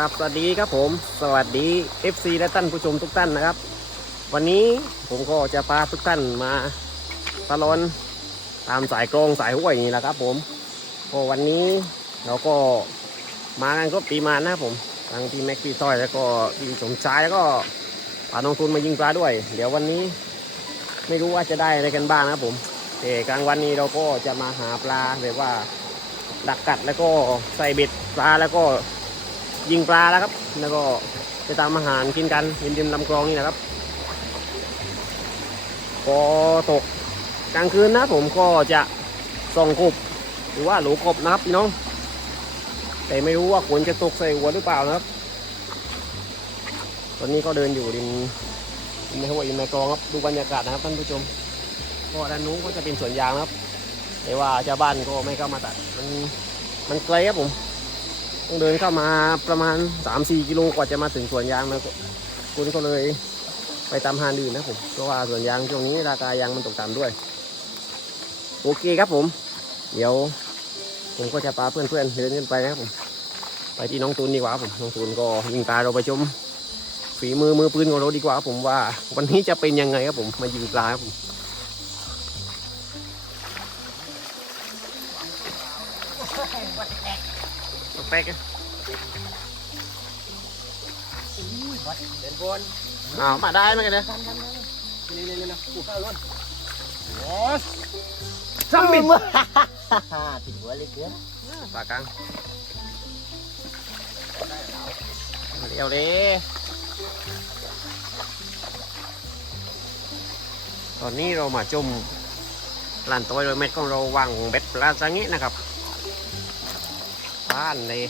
ครับสวัสดีครับผม สวัสดี FC และท่านผู้ชมทุกท่านนะครับ วันนี้ผมก็จะพาทุกท่านมาตลอนตามสายกรองสายห้วยนี่แหละครับผมก็วันนี้เราก็มากันครบปีมานะครับผมทั้งพี่แม็กพี่ต้อยแล้วก็พี่สมชายแล้วก็พาน้องทุนมายิงปลาด้วย เดี๋ยววันนี้ไม่รู้ว่าจะได้อะไรกันบ้างนะครับผมแต่กลางวันนี้เราก็จะมาหาปลาแบบว่าดักกัดแล้วก็ใส่เบ็ดปลาแล้วก็ ยิงปลาแล้วครับ แล้วก็จะตามอาหารกินกันริมริมลำคลองนี่แหละครับพอตกกลางคืนนะผมก็จะส่องกบหรือว่าหลูกบนะครับพี่น้อง แต่ไม่รู้ว่าควรจะตกใส่หัวหรือเปล่านะครับ ตอนนี้ก็เดินอยู่ริมริมในห้วยในคลองครับดูบรรยากาศนะครับท่านผู้ชมก็ด้านนู้นก็จะเป็นสวนยางนะครับ แต่ว่าชาวบ้านก็ไม่เข้ามาตัดมันมันไกลครับผม ต้องเดินเข้ามาประมาณ 3-4 กิโลกว่าจะมาถึงสวนยางนะคุณก็เลยไปตามหาดีนะผม เพราะว่าสวนยางช่วงนี้ราคายางมันตกต่ำด้วย โอเคครับผม เดี๋ยว ผมก็จะพาเพื่อนๆเดินขึ้นไปนะครับผม ไปที่น้องตูนดีกว่าผม น้องตูนก็ยิงปลาเราไปชมฝีมือมือปืนของเราดีกว่าผมว่า วันนี้จะเป็นยังไงครับผม มายิงปลาครับผม แป๊กอะเดินบนอ้าวมาได้ไหมกันเนี่ยนี่นี่นี่นะกูเข้าล้นโอ้ซ้ำบินติดหัวเลยเกือบปากกลางเดี๋ยวเลยตอนนี้เรามาจุ่มลานตัวโดยเม็ดของเราวางเบ็ดปลาสังนี้นะครับ บ้านเลย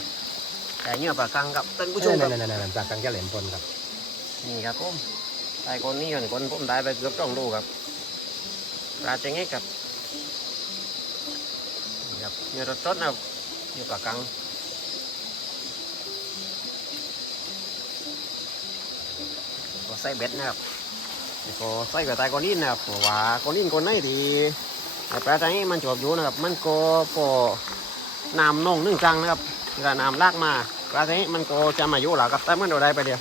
แต่เนื้อปลากลางกับท่านผู้ชมครับนั่นนั่นนั่นจากกังจะเหลมพลครับนี่ครับผมไอ้คนนี้คนคนผมได้ไปเกือบต้องดูครับปลาจะงี้ครับนี่ครับเนื้อรสสดนะครับเนื้อปลากังก็ใส่เบ็ดนะครับแล้วก็ใส่กับตายก้อนอินนะครับเพราะว่าก้อนอินก้อนไหนที่ไอ้ปลาจะงี้มันจบอยู่นะครับ มันก็พอ น้ำนองนึ่งกลางนะครับเวลาน้ำลากมาปลาจะงี้มันก็จะมาอยู่หลักครับแต่มันเราได้ไปเดียว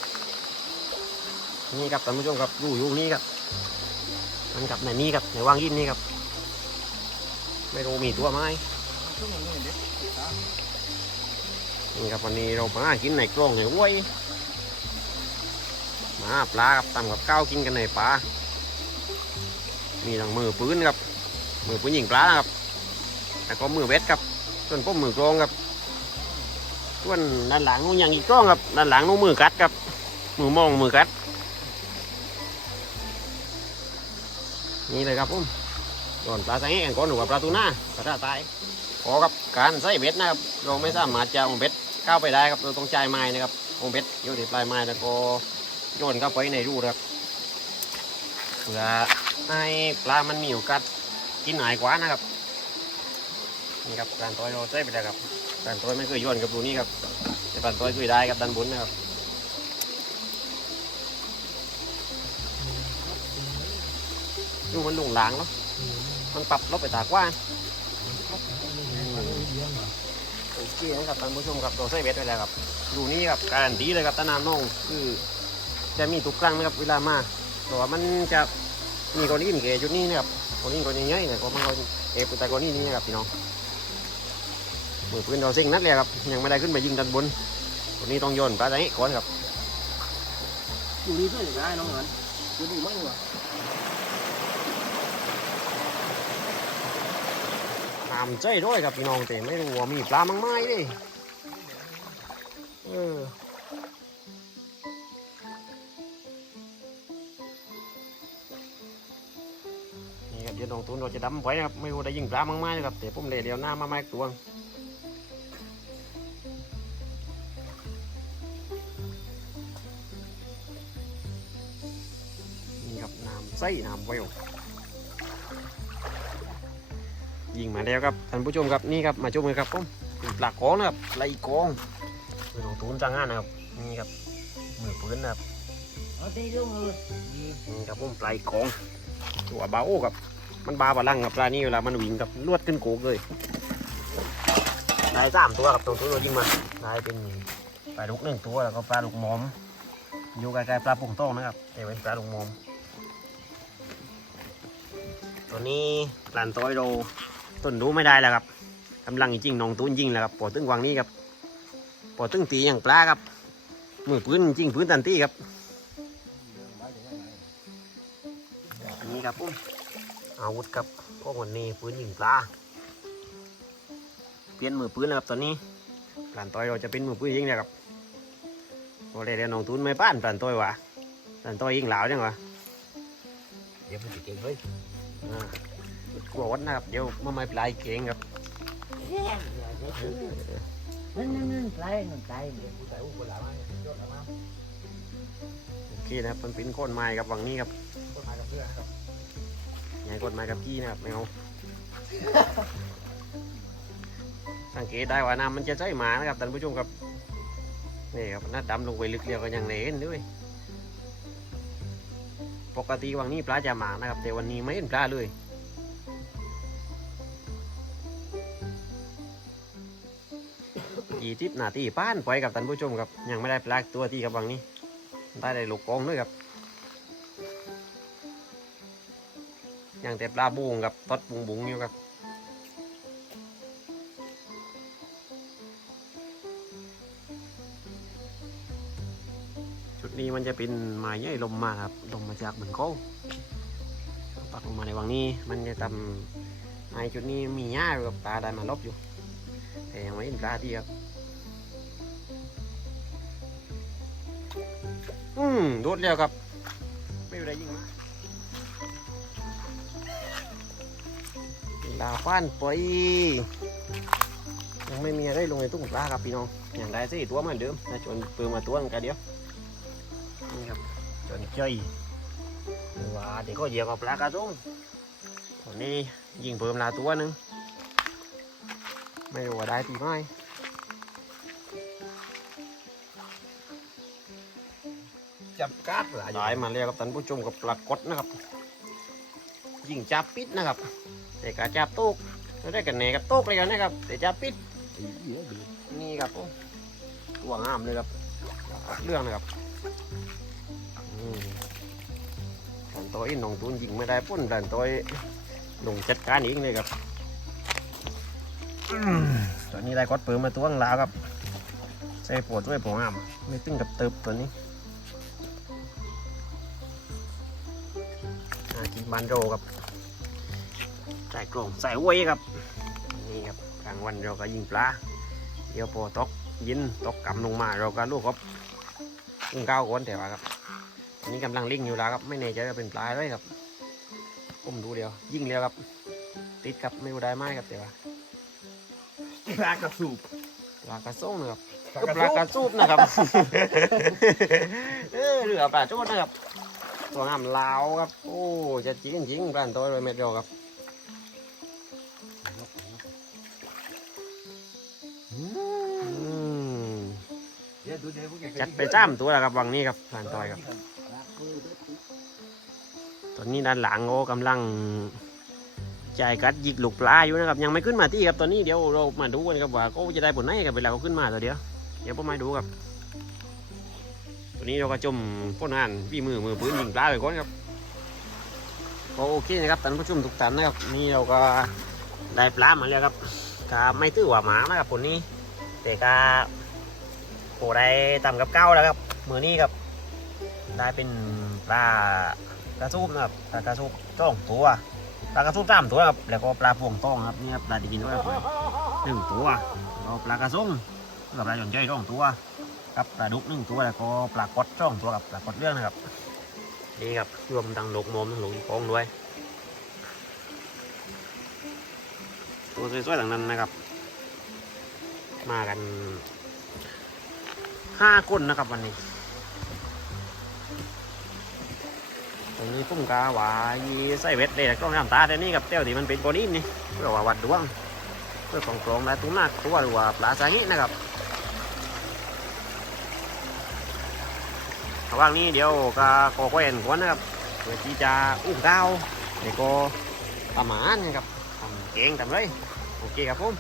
นี่ครับท่านผู้ชมครับอยู่อยู่นี่ครับมันกับไหนนี่ครับไหนวางยินนี่ครับ ไม่รู้มีตัวไหมนี่ครับวันนี้เรามากินในกล้องในห้วยมาปลาครับตำกับข้าวกินกันในป่ามีทั้งมือปืนครับมือปืนยิงปลานะครับแล้วก็มือเบ็ดครับ ส่วนพวกมือกลองครับ ส่วนด้านหลังนู้นยังอีกกล้องครับด้านหลังนู้นมือกัดครับ มือมองมือกัด นี่เลยครับผมโดนปลาสังเกตก่อนหนูกับปลาตูน่าปลาตาตายขอกับการใส่เบ็ดนะครับ เราไม่สามารถจะเอาเบ็ดเข้าไปได้ครับเราต้องจ่ายไม้นะครับเอาเบ็ดอยู่ที่ปลายไม้แล้วก็โยนเข้าไปในรูนะครับเพื่อให้ปลามันมีโอกาสกินหายกว่านะครับ นี่ครับการต้อยเราใส่ไปแล้วครับการต้อยไม่เคยโยนกับรูนี้ครับแต่การต้อยเคยได้กับดันบนนะครับดูมันหลงหลางเนาะมันปรับลบไปตากว้านโอเคนะครับท่านผู้ชมครับตัวไส้เบ็ดไปแล้วครับดูนี่ครับการันตีเลยครับตะนามน้องคือจะมีทุกครั้งนะครับเวลามาเพราะว่ามันจะมีกรณีนเกจุดนี้นะครับกรณีนกรณีใหญ่เนี่ยก็มันก็เอฟแต่กรณีนี้นะครับพี่น้อง มือปืนเราเซ็งนัดเลยครับ ยังไม่ได้ขึ้นไปยิงด้านบนคนนี้ต้องโยนปลาไหนก่อนครับอยู่นี่เพื่อนอย่างไรน้องเหมือนอยู่นี่มั้งเหรอตามใจด้วยครับพี่น้องแต่ไม่รู้ว่ามีปลามังไม้ดิเออนี่ครับเดี๋ยวน้องตูนเราจะดำไว้นะครับ ไม่รู้ได้ยิงปลามังไม้นะครับแต่ผมเลยเดี๋ยวหน้ามาไม้ตวง สน้ำเวลยิงมาแล้วครับท่านผู้ชมครับนี่ครับมาชมกันครับผมปลากองนะครับปลาอีกองเป็นของตูนจ้างงานนะครับนี่ครับมือปืนนะครับเอาตีด้วยมือนี่ครับผมปลาอีกองตัวเบาครับมันบาบาลังกับปลานี่เวลามันวิ่งกับลวดขึ้นโกกเลยได้สามตัวครับตรงตัวยิงมาได้เป็นปลาดุกหนึ่งตัวแล้วก็ปลาลูกหมอมอยู่ใกล้ๆปลาปุ่งโต้งนะครับแต่เป็นปลาลูกหมอม ตัวนี้ปลานต้อยเราต้นรู้ไม่ได้แล้วครับกำลังจริงน้องตุ้นยิงแล้วครับปอตึ้งวางนี้ครับปอตึ้งตีอย่างปลาครับมือปืนจริงปืนตันตีครับอันนี้ครับปุ้มอาวุธครับพวกวันนี้ปืนยิงปลาเปลี่ยนมือปืนแล้วครับตอนนี้ปลานต้อยเราจะเป็นมือปืนยิงแล้วครับพอได้แล้วน้องตุ้นไม่ป้านปลานต้อยวะปลานต้อยยิงเหลาจังวะเดี๋ยวมันจะเก่งเฮ้ย กลัววัดนะครับเดี๋ยวมาไม่ปลายเก่งครับนั่นนั่นนั่นไกลนั่นไกลเนี่ยผู้ชายผู้คนหลายมากยอดหลายมากโอเคนะครับมันเป็นโคนไม้ครับวังนี้ครับคนมากับเพื่อนครับย่าให้นไม้กับกี้นะครับไม่เอาสังเกตได้ว่าน้ำมันจะใช้หมานะครับท่านผู้ชมครับนี่ครับน้าดำลงไปลึกเรียวก็ยังเห็นด้วย ปกติวังนี้ปลาจะหมานะครับ แต่วันนี้ไม่เห็นปลาเลย กี่ทิปหนาทีป้านไปกับท่านผู้ชมครับ ยังไม่ได้ปลาตัวที่ครับวังนี้ ได้ได้ลูกกองด้วยครับยังแต่ปลาบุงกับตอดบุงบุงอยู่ครับ มันจะเป็นไม้ใหญ่ลมมาครับลมมาจากเหมือนเขาปักลงมาในวังนี้มันจะทำไอ้จุดนี้มีหญ้าอยู่กับปลาได้มาลบอยู่ แต่ยังไม่เห็นปลาที่ครับอืมโดดแล้วครับ ไม่เป็นไรยิงมาดาวฟ้านไปยังไม่มีอะไรลงในตุ้งปลาครับพี่น้องอย่างได้สิตัวเหมือนเดิมนะจนเปิดมาตัวนึงกันเดียว จนใจว่าเด็กก็เหยียบกับปลากระตุ้งตอนนี้ยิงเพิ่มลาตัวหนึ่งไม่รู้ว่าได้ตีไหมจับการ์ดหลายได้มาแล้วครับท่านผู้ชมกับปลากดนะครับยิงจับปิดนะครับ แต่กาจับโต๊กไม่ได้กันแหนกับโต๊กเลยกันนะครับ แต่จับปิดเยอะดีนี่ครับโอ้ตัวงามเลยครับเรื่องนะครับ อืมการต่อยน้องตูนยิงไม่ได้พ้นการต่อยลงจัดการเองเลยครับตอนนี้ได้กดเปิดมาตัวงลาวครับใส่ปวดด้วยผมงามไม่ตึงกับเติบตัวนี้กินบันโรครับใส่กล่องใส่ไว้ครับนี่ครับกลางวันเราก็ยิงปลาเดี๋ยวพอตกยินตกกำลงมาเราก็ลูกครับอึ้งก้าวก้นแต่ว่าครับ อันนี้กำลังลิงอยู่แล้วครับ ไม่แน่ใจว่าเป็นปลาอะไรครับผมดูเดียว ยิ่งเร็วครับ ติดกับไม่รู้ได้ไหมครับแต่ว่าปลากระสูบปลากระส้งนะครับก็ปลากระสูบนะครับเออเรือปลาโจดนะครับตัวงามลาวครับ โอ้จะจริงจริงปลาตัวเลยเม็ดเดียวครับอืมเดี๋ยวดูเดี๋ยวพวกแกจัดไปจ้ามตัวแล้วครับวังนี้ครับผ่านต่อยครับต อนนี้ด้านหลังโอ้กำลังจ่ายกัดยิกลูกปลาอยู่นะครับยังไม่ขึ้นมาที่ครับตอนนี้เดี๋ยวเรามาดูกันครับว่าเขาจะได้ผลไหนกับเวลาเขาขึ้นมาตัวเดียวเดี๋ยวผมมาดูครับตัวนี้เราก็จมพ้นงานพี่มือมือปืนยิงปลาไปก่อนครับก็โอเคนะครับท่านผู้ชมทุกท่านนะครับนี่เราก็ได้ปลามาแล้วครับก็ไม่ตื้อว่าหมานะครับผลนี้ แต่ก็โอ้ได้ต่ำกับเก้าแล้วครับมือนี้ครับได้เป็นปลา กระซูบนะครับปลากระซูบจ้องตัวปลากระซูบสามตัวครับแล้วก็ปลาพวงต้องครับนี่ครับปลาที่กินด้วยครับหนึ่งตัวแล้วปลากระซุงกับปลาหย่อนใจจ้องตัวครับปลาดุกหนึ่งตัวแล้วก็ปลากดจ้องตัวกับปลากดเรื่องนะครับนี่ครับรวมทั้งลูกโมมทั้งลูกอีกองด้วย ตัวสวยๆต่างนั้นนะครับ มากันห้าคนนะครับวันนี้ ตรงนี้พุ่มกาหวายใส่เวทเลยกล้องน้ำตาแต่นี่กับเต้วที่มันเป็นโปรนีนนี่เพื่อว่าวัดดวงเพื่อของกรองและตุ้มากตัวหรือว่าปลาสาหินะครับระหว่างนี้เดี๋ยวก็กอแควนก่อนนะครับเพื่อที่จะอุ้มดาวเดี๋ยวก็ทำอาหารนะครับทำเก่งทำเลยโอเคครับผม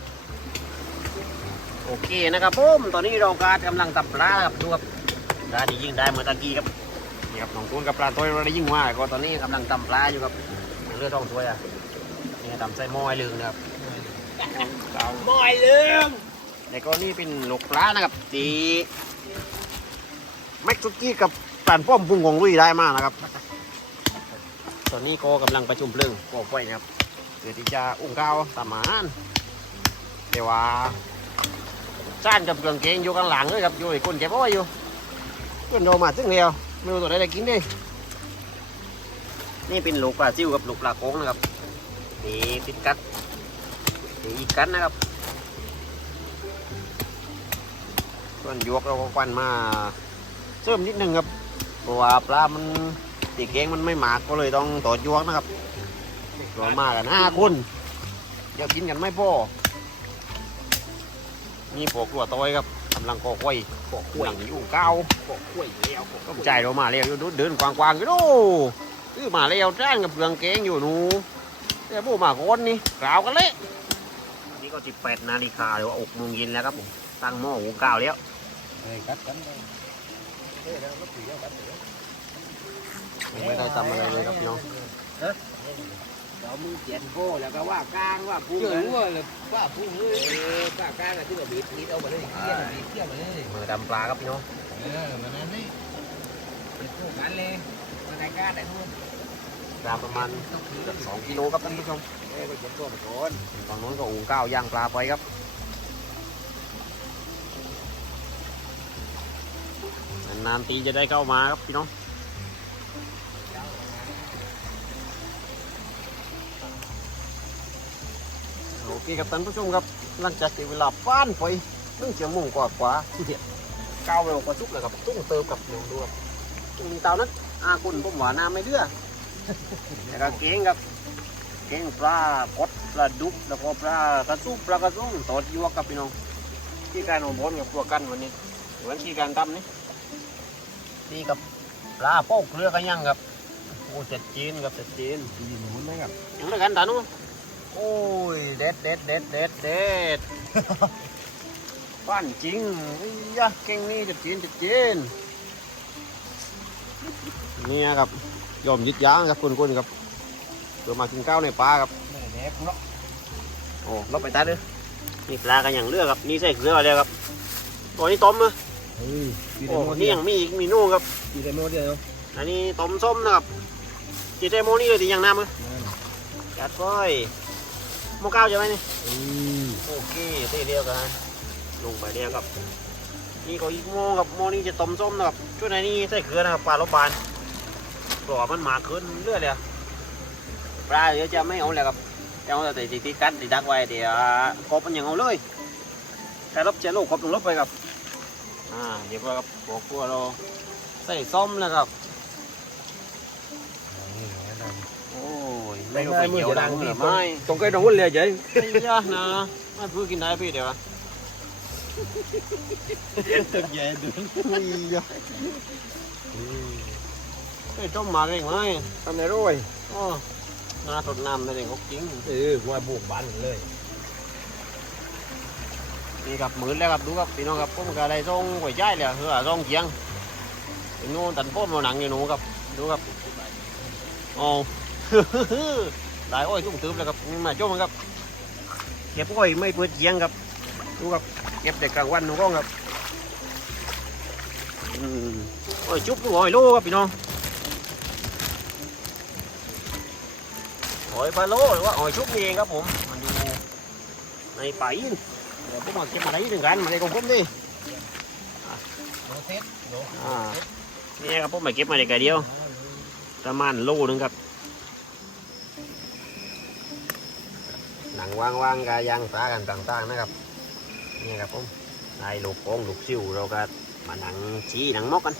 โอเคนะครับผมตอนนี้เราการกำลังตับปลาครับดูครับปลาที่ยิงได้เมื่อตะกี้ครับ นี่ครับน้องตูนกับปลาตัวเราได้ยิงมาก็ตอนนี้กำลังตำปลาอยู่ครับเลือดท้องตัวอะนี่ตำใส่หม้อให้ลึงนะครับมอยลืมแต่ก็นี่เป็นลูกปลานะครับตีแม็กซุกี้กับปลานป้อมพุงของลุยได้มากนะครับ ตอนนี้ก็กำลังประชุมเพลิงก่อไฟนะครับเพื่อที่จะอุ้งข้าวตามอาหารแต่ว่าจ้านกับเครื่องเกงอยู่ข้างหลังเลยครับอยู่ไอ้คนเก็บเอาไว้อยู่เพื่อนโดมาซึ่งเดียว ไม่รู้ตัวไหนได้กินดินี่เป็นลูกปลาซิวกับลูกปลาโค้งนะครับนี่ติดกัดนี่อีกกัดนะครับส่วนยวกเราก็ควันมาเสริมนิดนึงครับเพราะว่าปลามันตีเก้งมันไม่หมากก็เลยต้องต่อยวกนะครับเรามากันห้าคนเดี๋ยวกินกันไม่พอนี่พวกตัวต้อยครับ กำลังก่อไฟก่อขวยอยู่เก้าบอกกล้วยแล้วก็ใจเรามาแล้วอยู่เดินกวางๆอยู่ดูซื้อมาแล้วจ้านกับเปลืองเกงอยู่หนูแต่พวกมาคนนี่กล่าวกันเละนี่ก็สิบแปดนาฬิกาหรือว่าอกโมงเย็นแล้วครับผมตั้งหม้อหุงข้าวแล้วเฮ้ยกัดกันเลยเฮ้ยแล้วก็ถือกัดเลยไม่ได้ทำอะไรเลยครับพี่น้อง เรามือเขียนโก้แล้วก็ว่ากลางว่าพุ่งเลยว่าเลยว่าพุ่งเลยเออว่ากลางอะที่แบบบีบบีบเอาไปเลยเที่ยวบีบเที่ยวไปเลยมือดำปลาครับพี่น้องเออมันนั่นนี่เป็นพวกกันเลยมันได้กล้าได้นู่นปลาประมาณเกือบสองกิโลครับท่านผู้ชมเอ้ยไปเก็บตัวมาก่อนฝั่งนู้นก็หุงข้าวย่างปลาไปครับนานๆทีจะได้เข้ามาครับพี่น้อง โอเคครับท่านผู้ชมครับหลังจากที่เวลาป้านไปนึ่งเจียวโมงกว่ากว่าที่เดียก้าวไปออกกระซุกเลยครับตุ้งเติมกับหนึ่งดูครับตุ้งเตานั้นอาคุณผมหวานน้ำไม่เดือแล้วก็เก่งครับเก่งปลากดปลาดุกแล้วก็ปลากระซุกปลากระซุงตอดยวกกับพี่น้องที่การของบนกับตัวกันวันนี้วันที่การทำนี่นี่กับปลาโป๊กเรือกันยังครับโอ้เจ็ดจีนครับเจ็ดจีนยืนหมุนไหมครับยังด้วยกันตานุ โอ้ย เด็ดเด็ดเด็ดเด็ดเด็ดบ้านจริงไอ้ยะเก่งนี่เจ็ดจีนเจ็ดจีนเนี่ยครับยอมยึดยางครับคนๆครับเดี๋ยวมากินข้าวในปลาครับไม่แน่เนาะโอ้ลบไปตัดเลยนี่ปลากันอย่างเลือกครับนี่ใส่เกลืออะไรครับโอ้นี่ต้มเลยเฮ้ยกินโอ้ได้โมนี่เดียวยังมีอีกมีนู่นครับกินได้โมเดียวอันนี้ต้มส้มนะครับจีเจโมนี่เลยที่ยังน้ำเลยจัดไป โมก้าวใช่ไหมนี่อืมโอเคที่เดียวกัน ลงไปเดียวครับ นี่ก็อีกโมครับโมนี่จะต้มส้มนะครับช่วงไหนนี่ใส่เกลือนะครับปลาลบบานปลามันหมาขึ้นเรื่อยเลยอะปลาเดี๋ยวจะไม่เอาเลยครับจะเอาแต่ติดกัดติดดักไว้เดี๋ยวกบมันยังเอาเลยแต่ลบเจลูกกบลงลบไปครับอ่าเดี๋ยวครับบอกพวกเราใส่ส้มนะครับ ไม่รู้ไปเหี่ยวดังหรือไม่ตรงใกล้ตรงหุ้นเลยเจ๊ไอ้ยะนะมันเพื่อกินได้พี่เดี๋ยวอะตึกใหญ่ดึงไอ้ยะไอ้ต้มมาเองไหมทำในร้อยอ๋อน่าสดน้ำได้เลยเขาจริงเออว่าบุกบ้านเลยนี่ครับหมื่นแล้วครับดูครับพี่น้องครับผมก็ได้ส่งหวยใจเลยเฮือส่งเชียงเป็นโน่นตันโป้มาหนังอยู่หนูครับดูครับโอ้ ได้อ้อยตุ้งตื้มแล้วครับมาโจ้มันครับเก็บอ้อยไม่เปิดเชียงครับดูครับเก็บแต่กลางวันนูก้องครับอือ้อยจุ๊บอ้อยโลครับพี่น้องอ้อยพะโลหรือว่าอ้อยชุบนี่เองครับผมมันอยู่ในป่าอินเดี๋ยวผมมาเก็บมาได้ถึงกันมาได้ของผมดิโนเทสโนอ่านี่ครับผมมาเก็บมาได้แค่เดียวประมาณโลนึงครับ นังว่างๆกายางปลากันต่างๆนะครับนี่ครับผมได้ลูกโป่งลูกซิวเราก็มาหนังชี้หนังมอกกัน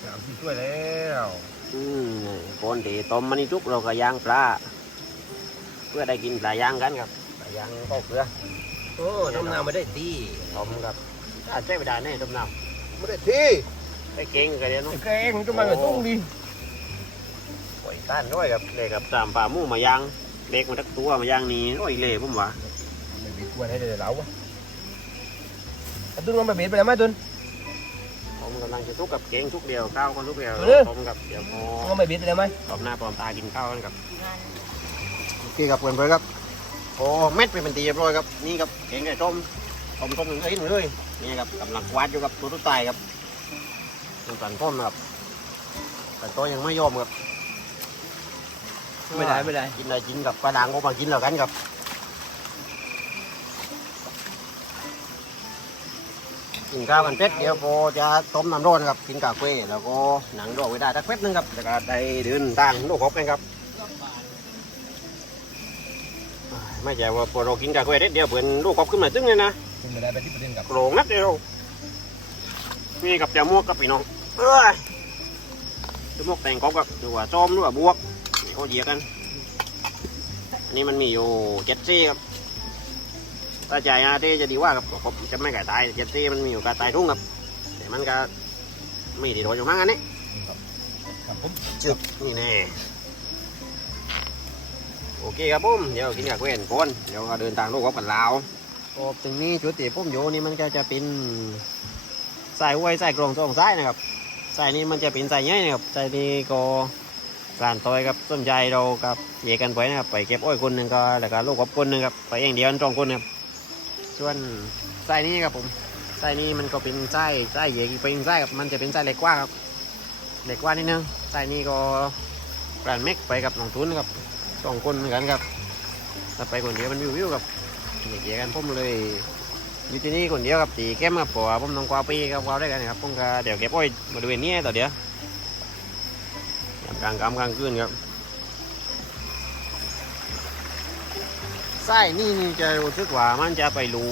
เอาที่ช่วยแล้วอืมคนที่ต้มมันนี่ทุกเราก็ย่างปลาเพื่อได้กินปลาย่างกันครับปลาย่างก็เกลือโอ้น้ำน้ำไม่ได้ตีต้มครับถ้าใช้เวลาแน่ต้มน้ไม่ได้ตีำได้เก่งกันเดียวเนาะแกงก็มันก็ต้องดีปล่อยต้านด้วยครับเลยกับสามป่าหมู่มาย่าง เล็กมาทักตัวมาย่างนี้โอ้ยเล่ผมว่าไม่มีควรให้ได้เราวะตุนมันไปเบ็ดไปแล้วไหมตุนผมกำลังจะทุกกับเก่งทุกเดียวข้าวก็ทุกเดียวเออผมกับเดี๋ยวพอมันไปเบ็ดไปแล้วไหมตอบหน้าปลอมตากินข้าวกันครับโอเคครับเพื่อนๆครับโอ้เม็ดไปเป็นตีเรียบร้อยครับนี่ครับเก่งไก่ต้มต้มต้มหนึ่งเลยหนึ่งเลยนี่ครับกำลังวาดอยู่กับตัวตุ๊กตายครับน้ำตาลต้มนะครับแต่ตัวยังไม่ยอมครับ ไม่ได้ไม่ได้กินได้กินกับปลาด่างก็มากินแล้วกันครับกินข้าวกันเป็ดเดี๋ยวพอจะต้มน้ำร้อนครับกินกาแฟแล้วก็หนังรอไว้ได้สักเป็ดนึงครับแล้วก็ได้เดินทางลูกครบกันครับอ่าไม่ใช่ว่าพอเรากินกาแฟเด็ดเดียวเพื่อนลูกครบขึ้นมาตึ้งเลยนะกินไม่ได้ไปที่ประเด็นกับโกรงนักเดียวนี่กับแจ่วมวกกับพี่น้องเอ้ยแจ่วมวกแต่งกบกับหรือว่าจอมหรือว่าบวกนี่เขาเหยียกัน อันนี้มันมีอยู่เจ็ดซี่ครับถ้าจ่ายอาที่จะดีว่าครับผมจะไม่ไก่ตายเจ็ดซี่มันมีอยู่กาตายทุ่งครับ แต่มันก็ไม่ดีโดนอยู่มั้งอันนี้ครับผมจึกนี่แน่โอเคครับผมเดี๋ยวกินกับเพื่อนก่อนเดี๋ยวก็เดินทางลูกกับกันลาวโอ้ตรงนี้จุดที่ผมอยู่นี่มันก็จะเป็นสายห้วยสายกรองสองสายนะครับสายนี้มันจะเป็นสายใหญ่นะครับสายนี้ก็ การต่อยครับสนใจเรากับแยกกันไปนะครับไปเก็บอ้อยคนหนึ่งก็แล้วก็ลูกกับคนหนึ่งครับไปเองเดียวกันสองคนครับส่วนไส้นี้ครับผมไส้นี้มันก็เป็นไส้ไส้แยกอีกเป็นไส้ครับมันจะเป็นไส้เล็กกว่าครับเล็กกว่านิดนึงไส้นี้ก็การเม็กไปกับน้องทุนครับสองคนเหมือนกันครับถ้าไปคนเดียวมันวิววิวๆครับแยกกันผมเลยอยู่ที่นี่คนเดียวครับตีเข้มครับเพราะว่าผมต้องกวาปีครับกวาได้กันครับผมก็เดี๋ยวเก็บอ้อยบริเวณนี้ต่อเดี๋ยว กลางค่ำกลางคืนครับไส้นี่นี่จะรู้สึกว่ามันจะไปรู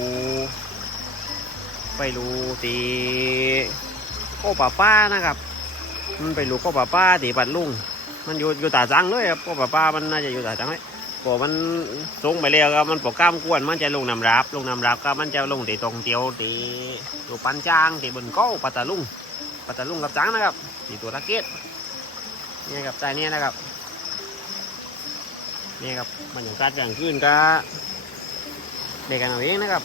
ไปรูตีโคป่าป้านะครับ มันไปรูโคป่าป้าตีปัดลุงมันอยู่อยู่ตาจังเลยครับโคป่าป้ามันน่าจะอยู่ตาจังเลยพอมันสูงไปแล้วครับมันปกกล้ามกวนมันจะลงน้ำรับ ลงน้ำรับก็มันจะลงตีตรงเตียวตีอยู่ปันจางตีบนเก้าปัตตาลุงปัตตาลุงกับจังนะครับตีตัวตะเกียบ นี่ครับใจนี้นะครับ นี่ครับบรรยากาศกลางคืนก็เด็กกันเอาเองนะครับ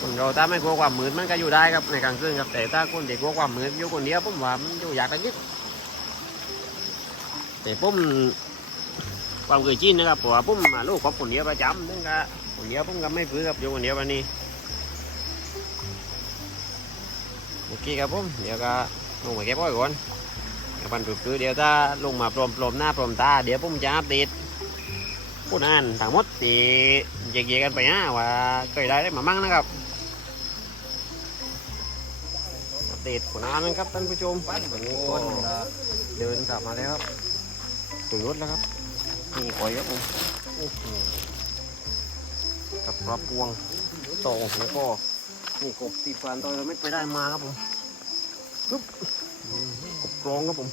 คนเราถ้าไม่กลัวความมืดมันก็อยู่ได้ครับในกลางคืนครับแต่ถ้าคนเด็กกลัวความมืดอยู่คนเดียวผมว่ามันอยู่ยากกันนิดแต่ผมความเคยชินนะครับเพราะว่าผมมาลูกกับคนเดียวประจำนั่นก็คนเดียวผมก็ไม่ฟื้นครับอยู่คนเดียววันนี้ โอเคครับผมเดี๋ยวก็ลงมาเก็บอ้อยก่อนเดี๋ยวปันปรือเดี๋ยวถ้าลงมาปลอมปลอมหน้าปลอมตาเดี๋ยวผมจะอัปเดตผู้นั้นทั้งหมดที่แยกๆกันไปนะว่าเคยได้ได้มามั่งนะครับอัปเดตผู้นั้นครับท่านผู้ชมวันนี้ก็เดินกลับมาแล้วครับถึงรถแล้วครับนี่อ้อยครับผมกับปลาพวงโตแล้วก็ นี่กบตีฟันตอนเราไม่ไปได้มาครับผมปึ๊บกบกรองครับผม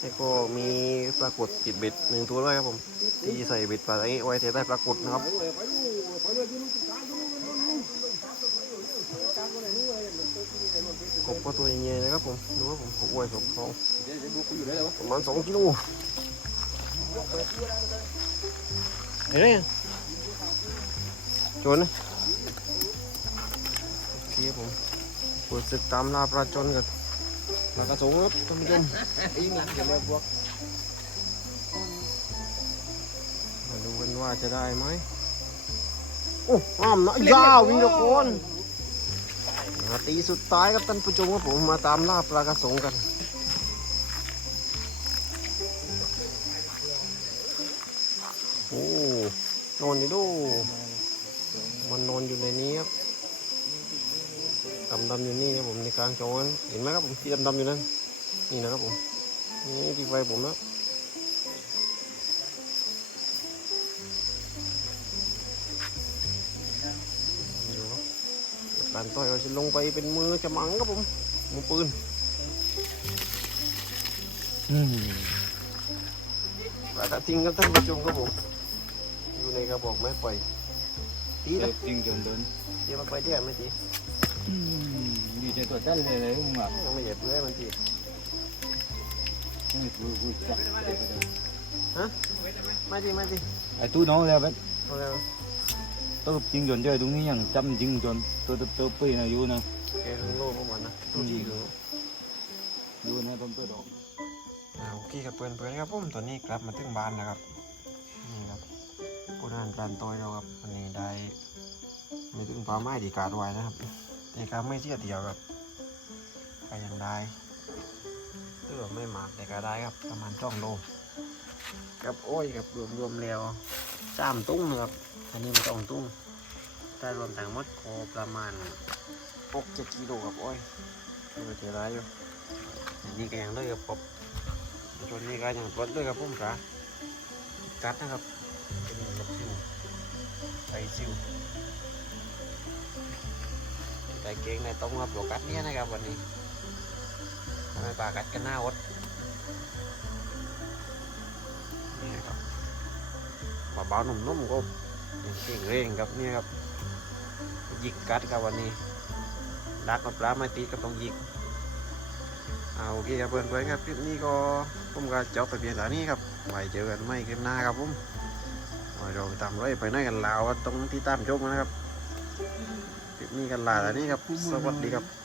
แล้วก็มีปรากฏติดเบ็ดหนึ่งตัวด้วยครับผมที่ใส่เบ็ดปลาไอ้ไว้เทได้ปรากฏนะครับกบก็ตัวใหญ่ๆนะครับผมดูว่าผมกบอ้วยกบกรองประมาณสองกิโลเห็นไหมโจนนะ โอเคผมเปิดศึกตามลาปลาจนกันปลากระสงครับท่านผู้ชมยิงหลังอย่าเรียกบวกมาดูกันว่าจะได้ไหมโอ้อ้ามนะยาววิ่งตะโกนนาทีสุดท้ายครับท่านผู้ชมครับผมมาตามล่าปลากระสงกันโอ้นอนอยู่ดูมันนอนอยู่ในนี้ครับ ดำๆอยู่นี่ครับผมในกลางจอนั้นเห็นไหมครับผมที่ดำๆอยู่นั่นนี่นะครับผมนี่ที่ไฟผมนะดูครับการต่อยเราจะลงไปเป็นมือจะมังครับผมมือปืนปลากระทิงครับท่านผู้ชมครับผมอยู่ในกระบอกไม้ไฟตีนะจริงจนเดินเดี๋ยวมันไปเดี๋ยวไม่ตี ดีใจตัวเต้นเลยเลยมึงแบบยังไม่เหยียบเลยมันตีไม่รู้รู้จักไม่ดีไม่ดีไอ้ตู้น้องแล้วเว้ยเอาแล้วตู้จริงจนเจอตรงนี้ยังจำจริงจนตัวตัวตัวปีนะอยู่นะแกถึงโลกของมันนะทุกทีคืออยู่นะต้นตัวดอกอ่าโอเคครับเพื่อนเพื่อนครับผมตอนนี้กลับมาถึงบ้านแล้วครับนี่ครับผู้นานการต่อยเราครับวันนี้ได้ไม่ถึงปลาไม้ดีการไว้นะครับ แต่การไม่เสียเดียวครับก็ยังได้เตือไม่มากแต่ก็ได้ครับประมาณจ้องโลกับโอ้ยกับรวมรวมแล้วสามตุ้งนะครับอันนี้มันสองตุ้งได้รวมทั้งหมดก็ประมาณหกเจ็ดกิโลครับโอ้ยไม่เจอได้อยู่นี่ก็ยังเลยกับผมชนนี่ก็ยังรถเลยกับผมกะกัดนะครับเป็นรถซิวไตซิว ไตเก่งในตรงกับโลกัดเนี่ยนะครับวันนี้ทำไมปากัดกันหน้าวดนี่ครับเบาๆนุ่มๆก็เก่งเร่งครับเนี่ยครับยิกกัดครับวันนี้ดักกับปลาไม่ตีก็ต้องยิกเอาโอเคครับเพื่อนๆครับคลิปนี้ก็ผมก็จบแต่เพียงเท่านี้ครับไว้เจอกันไม่คลิปหน้าครับผมไว้เราไปตามร้อยไปไหนกันลาวตรงที่ตามชมนะครับ นี่กันลาแล้วนี่ครับ สวัสดีครับ